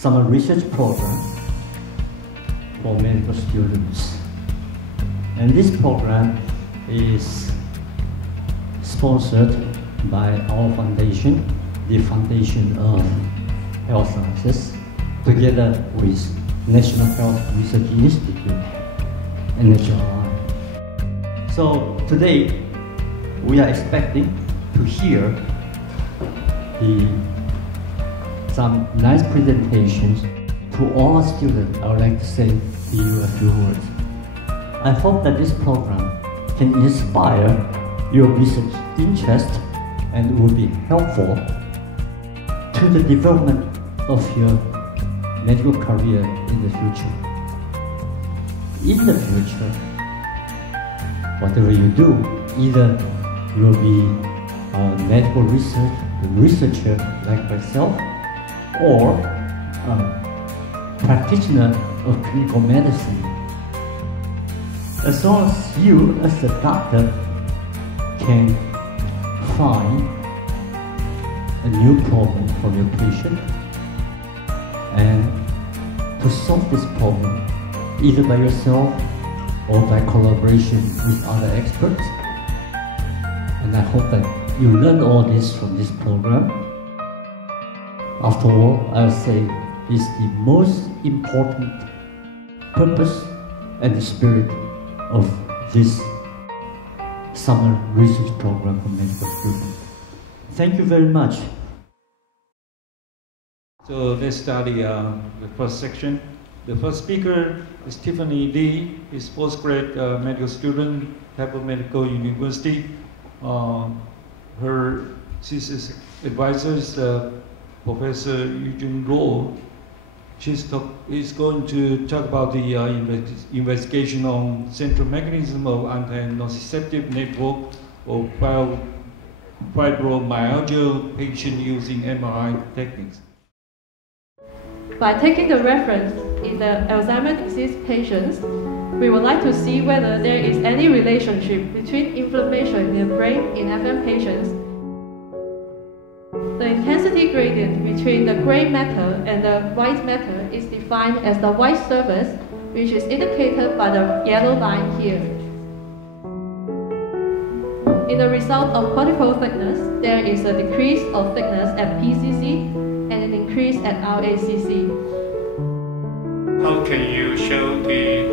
summer research program for medical students. And this program is sponsored by our foundation, the Foundation of Health Sciences, together with National Health Research Institute, NHRI. So today, we are expecting to hear some nice presentations. To all our students, I would like to say to you a few words. I hope that this program can inspire your research interest and will be helpful to the development of your medical career in the future. In the future, whatever you do, either you will be a medical researcher like myself, or a practitioner of clinical medicine. As long as you, as a doctor, can find a new problem for your patient and to solve this problem either by yourself or by collaboration with other experts. And I hope that you learn all this from this program. After all, I'll say it's the most important purpose and the spirit of this summer research program for medical students. Thank you very much. So let's start the first section. The first speaker is Tiffany Lee. She's postgrad medical student, Temple Medical University. Her thesis advisor is Professor Eugene Law. She's going to talk about the investigation on central mechanism of anti-nociceptive network of fibromyalgia patient using MRI techniques. By taking the reference in the Alzheimer's disease patients, we would like to see whether there is any relationship between inflammation in the brain in FM patients. The intensity gradient between the gray matter and the white matter is defined as the white surface, which is indicated by the yellow line here. In the result of cortical thickness, there is a decrease of thickness at PCC and an increase at RACC. How can you show the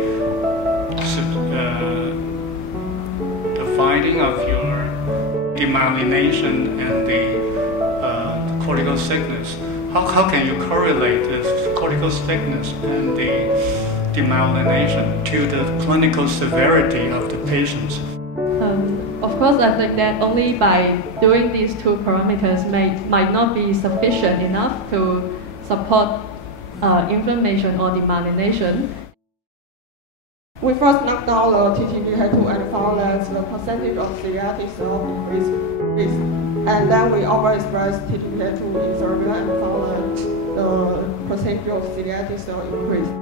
finding of your demyelination and the cortical thickness? How can you correlate the cortical thickness and the demyelination to the clinical severity of the patients? Of course, I think that only by doing these two parameters might not be sufficient enough to support inflammation or demyelination. We first knocked down the TTP2 and found that the percentage of celiac cell increased. And then we overexpressed TTP2 in cerebellum and found that the percentage of celiac cell increased.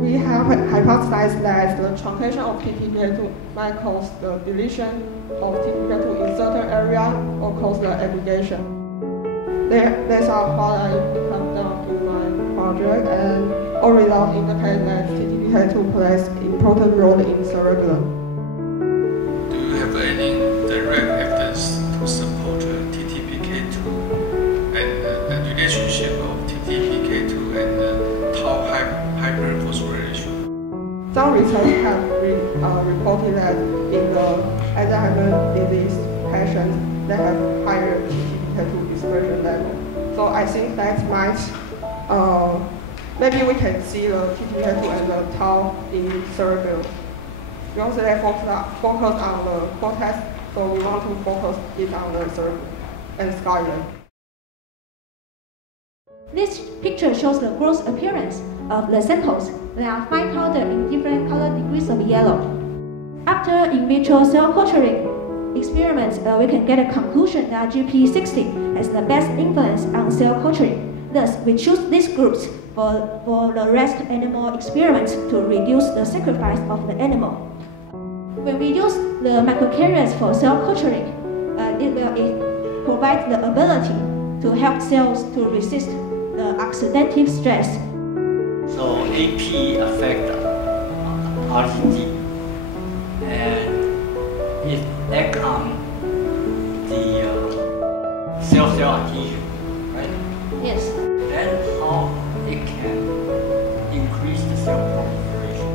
We have hypothesized that the truncation of TTP2 might cause the deletion of TTP2 in certain area or cause the aggregation. That's what I come down to my project, and all results indicate that TTP2 plays an important role in cerebellum. Do you have any direct evidence to support TTPK2 and the relationship of TTPK2 and tau hyperphosphorylation? Some research have reported that in the Alzheimer's disease patients, they have higher TTP2 expression level. So I think that might, maybe we can see the TTP2 and the tau in cerebellum. Because they focus on the cortex, so we want to focus it on the cerebellum and scallion. This picture shows the gross appearance of the samples. They are fine-colored in different color degrees of yellow. After in vitro cell culturing experiments, we can get a conclusion that GP60 has the best influence on cell culturing. Thus, we choose these groups for the rest animal experiments to reduce the sacrifice of the animal. When we use the microcarriers for cell culturing, it provides the ability to help cells to resist the oxidative stress. So AP affect RGD and it act on the cell-cell adhesion, right? Yes. Then how it can increase the cell proliferation?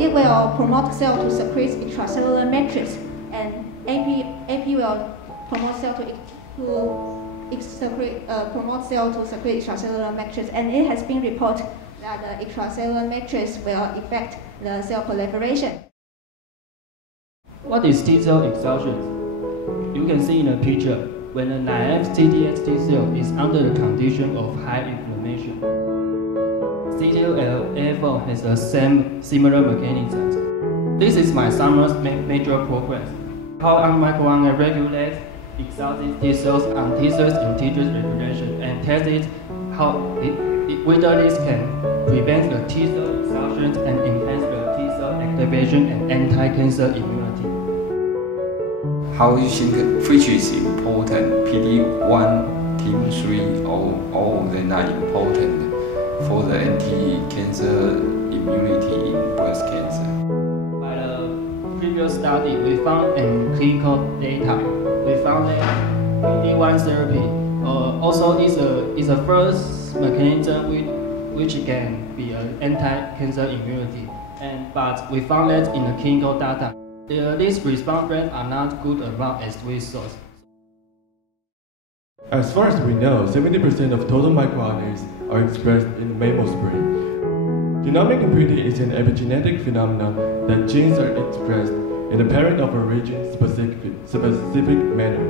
It will promote cell to secrete extracellular matrix, and AP will promote cell promote cell to secrete extracellular matrix, and it has been reported that the extracellular matrix will affect the cell proliferation. What is T cell exhaustion? You can see in the picture when a naive CDX T cell is under the condition of high inflammation. CTLA4 has the similar mechanism. This is my summer's major progress. How microRNA regulates exhausted T cells on T cells integer regulation, and tested whether this can prevent the T cell exhaustion and enhance the T cell activation and anti-cancer immunity. How you think which is important, PD-1, TIM-3, or all of them are important for the anti-cancer immunity in breast cancer? By the previous study, we found in clinical data, we found that PD-1 therapy also is a first mechanism which can be an anti-cancer immunity. But we found that in the clinical data, these response rates are not good around as we thought. As far as we know, 70% of total microRNAs are expressed in the mammal's brain. Genomic computing is an epigenetic phenomenon that genes are expressed in the parent of a region-specific manner.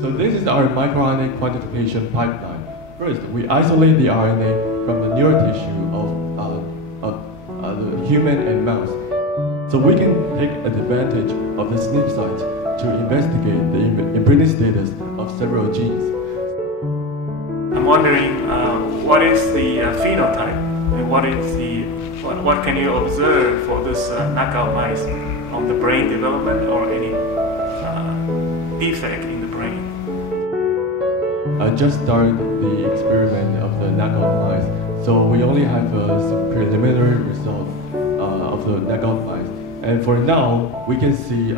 So this is our microRNA quantification pipeline. First, we isolate the RNA from the neural tissue of the human and mouse. So we can take advantage of the SNP site to investigate the imprinting status of several genes. I'm wondering what is the phenotype and what can you observe for this knockout mice on the brain development or any defect in the brain? I just started the experiment of the knockout mice, so we only have a preliminary result of the knockout mice. And for now, we can see,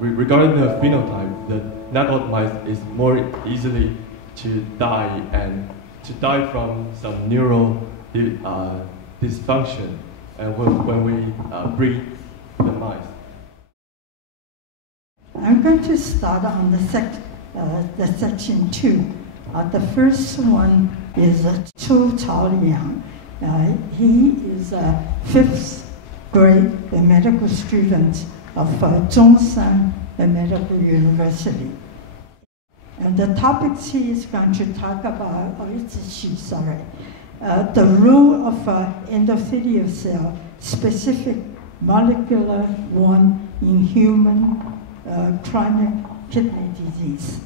regarding the phenotype, the knockout mice is more easily to die from some neural dysfunction, and when we breed the mice. I'm going to start on the section 2. The first one is Chu Chaoliang. He is a 5th grade medical student of Zhongshan Medical University. And the topics he is going to talk about, the role of endothelial cell, specific molecular one in human chronic kidney disease.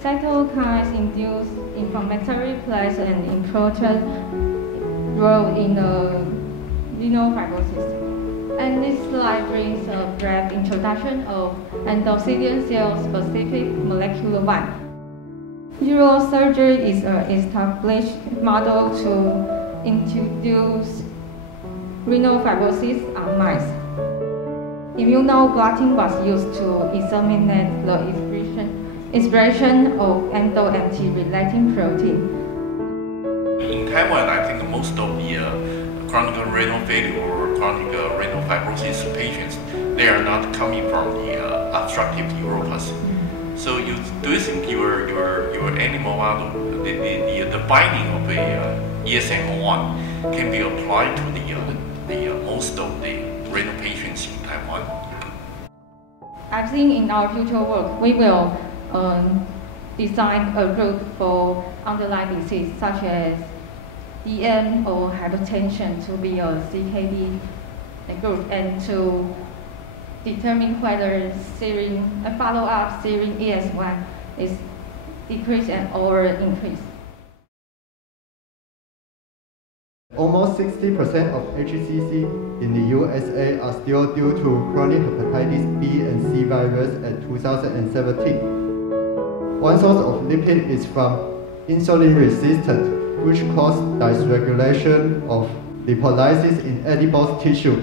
Cytokines induce inflammatory plaques and important role in renal fibrosis. And this slide brings a brief introduction of endothelial cell-specific molecular one. Neurosurgery is an established model to introduce renal fibrosis on mice. Immunoblotting was used to examine the expression of endo-anti-relating protein. In Taiwan, I think most of the chronic renal failure or chronic renal fibrosis patients, they are not coming from the obstructive neuropathy. So do you think your animal model, the binding of a ESM1 can be applied to the most of the renal patients in Taiwan? I think in our future work, we will design a group for underlying disease such as DM or hypertension to be a CKD group, and to determine whether follow-up serum ES1 is decreased or increased. Almost 60% of HCC in the USA are still due to chronic hepatitis B and C virus at 2017. One source of lipid is from insulin resistance, which causes dysregulation of lipolysis in adipose tissue.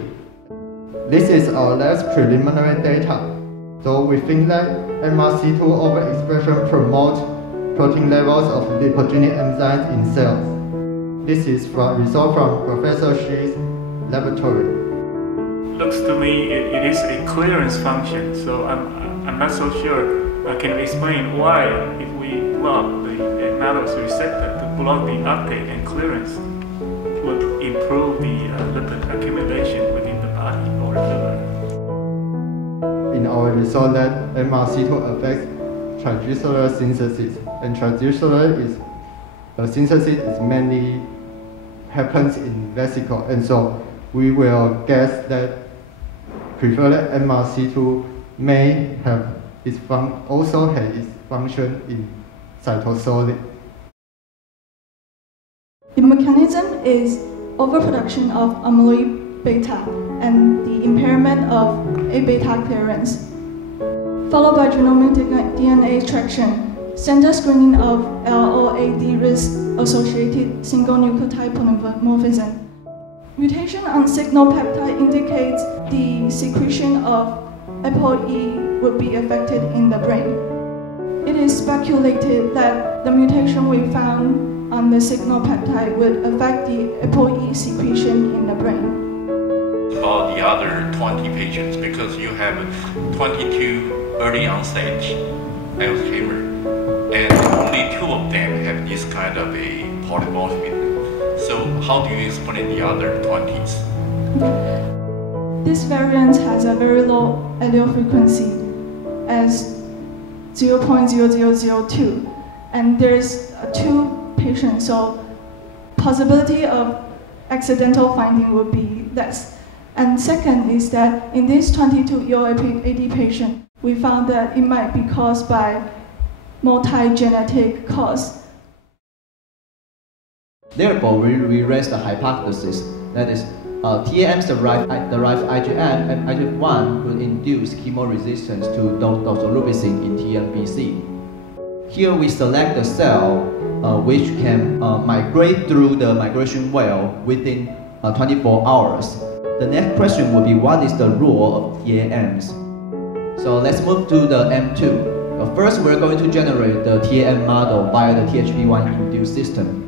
This is our last preliminary data. So we think that MRC2 overexpression promotes protein levels of lipogenic enzymes in cells. This is result from Professor Shi's laboratory. Looks to me it is a clearance function, so I'm not so sure. Can you explain why, if we block the mannose receptor to block the uptake and clearance, would improve the lipid accumulation within the body or liver? In our result, that MRC2 affects triglyceride synthesis, and triglyceride synthesis is mainly happens in vesicle, and so we will guess that preferred MRC2 may have also has its function in cytosolic. The mechanism is overproduction of amyloid beta and the impairment of A beta clearance, followed by genomic DNA extraction, standard screening of LOAD risk-associated single nucleotide polymorphism. Mutation on signal peptide indicates the secretion of ApoE would be affected in the brain. It is speculated that the mutation we found on the signal peptide would affect the ApoE secretion in the brain. About the other 20 patients, because you have 22 early onset Alzheimer, and only 2 of them have this kind of a polymorphism. So how do you explain the other 20s? This variant has a very low allele frequency as 0.0002, and there's 2 patients, so possibility of accidental finding would be less. And second is that in this 22 EOAD patient, we found that it might be caused by multi-genetic cause. Therefore, we raise the hypothesis that is TAMs derived IgM and IgF1 could induce chemoresistance to doxorubicin in TNBC. Here we select the cell which can migrate through the migration well within 24 hours. The next question would be, what is the role of TAMs? So let's move to the M2. First, we're going to generate the TAM model via the THP1 induced system.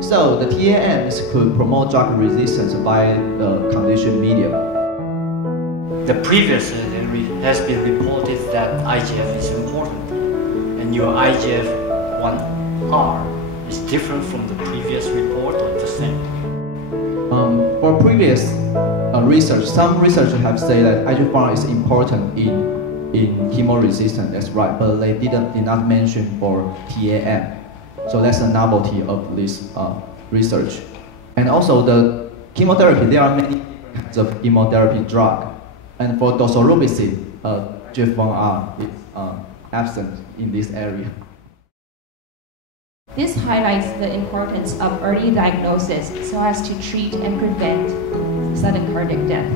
So the TAMs could promote drug resistance by the conditioned medium. The previous has been reported that IGF is important, and your IGF-1R is different from the previous report or the same? For previous research, some researchers have said that IGF-1R is important in chemoresistance, that's right, but they did not mention for TAM. So that's a novelty of this research. And also the chemotherapy, there are many kinds of chemotherapy drug. And for doxorubicin, IGF-1R is absent in this area. This highlights the importance of early diagnosis so as to treat and prevent sudden cardiac death.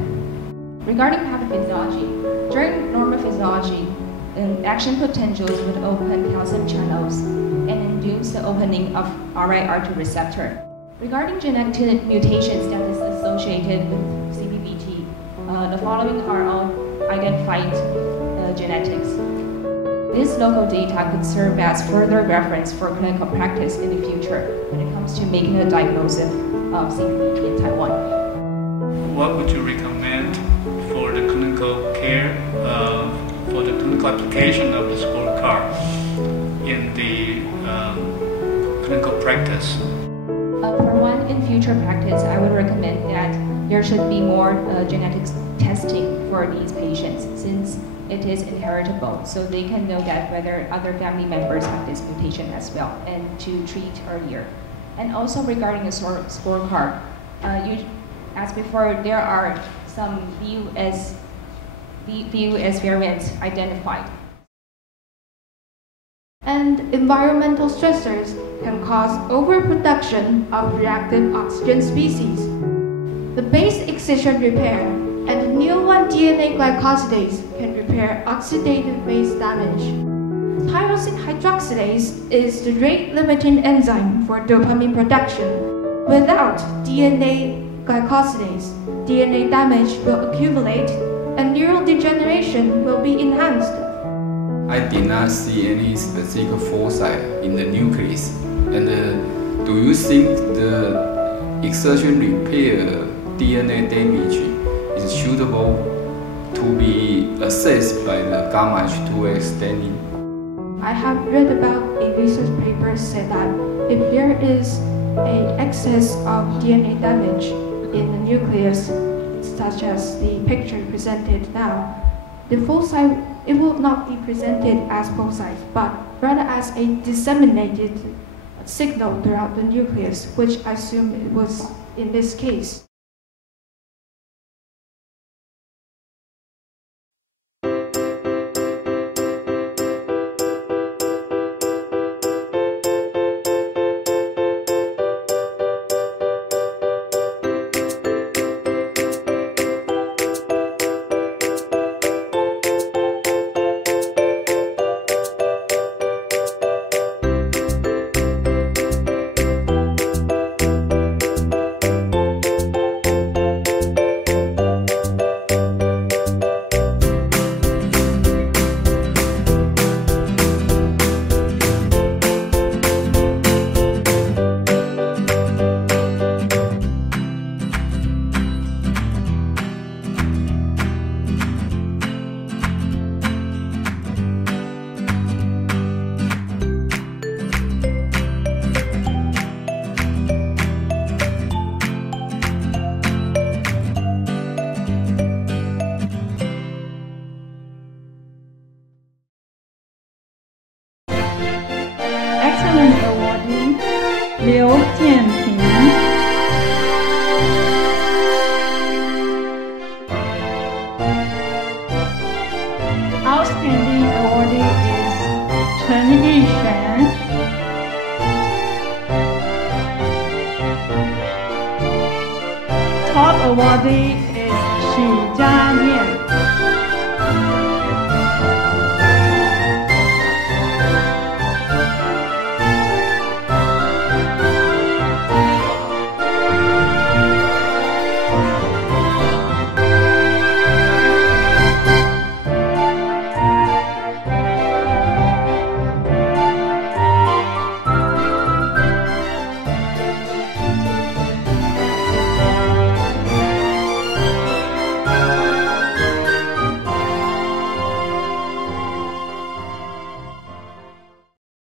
Regarding pathophysiology, during normal physiology, action potentials would open calcium channels and induce the opening of RI-R2 receptor. Regarding genetic mutations that is associated with CPVT, the following are all identified genetics. This local data could serve as further reference for clinical practice in the future when it comes to making a diagnosis of CPVT in Taiwan. What would you recommend for the clinical care, for the clinical application of the scorecard in the clinical practice? For one, in future practice, I would recommend that there should be more genetics testing for these patients, since it is inheritable, so they can know that whether other family members have this mutation as well, and to treat earlier. And also regarding the scorecard, as before, there are some VUS variants identified. And environmental stressors can cause overproduction of reactive oxygen species. The base excision repair and neo-1 DNA glycosidase can repair oxidative base damage. Tyrosine hydroxylase is the rate-limiting enzyme for dopamine production. Without DNA glycosylase, DNA damage will accumulate and neural degeneration will be enhanced. I did not see any specific foci in the nucleus. And do you think the exertion repair DNA damage is suitable to be assessed by the gamma H2A staining? I have read about a research paper said that if there is an excess of DNA damage in the nucleus, such as the picture presented now, the foci, it will not be presented as foci, but rather as a disseminated signal throughout the nucleus, which I assume it was in this case. Excellent awardee, Liu Jianping. Outstanding awardee is Chen Yishuan. Top awardee is Xu Jianian.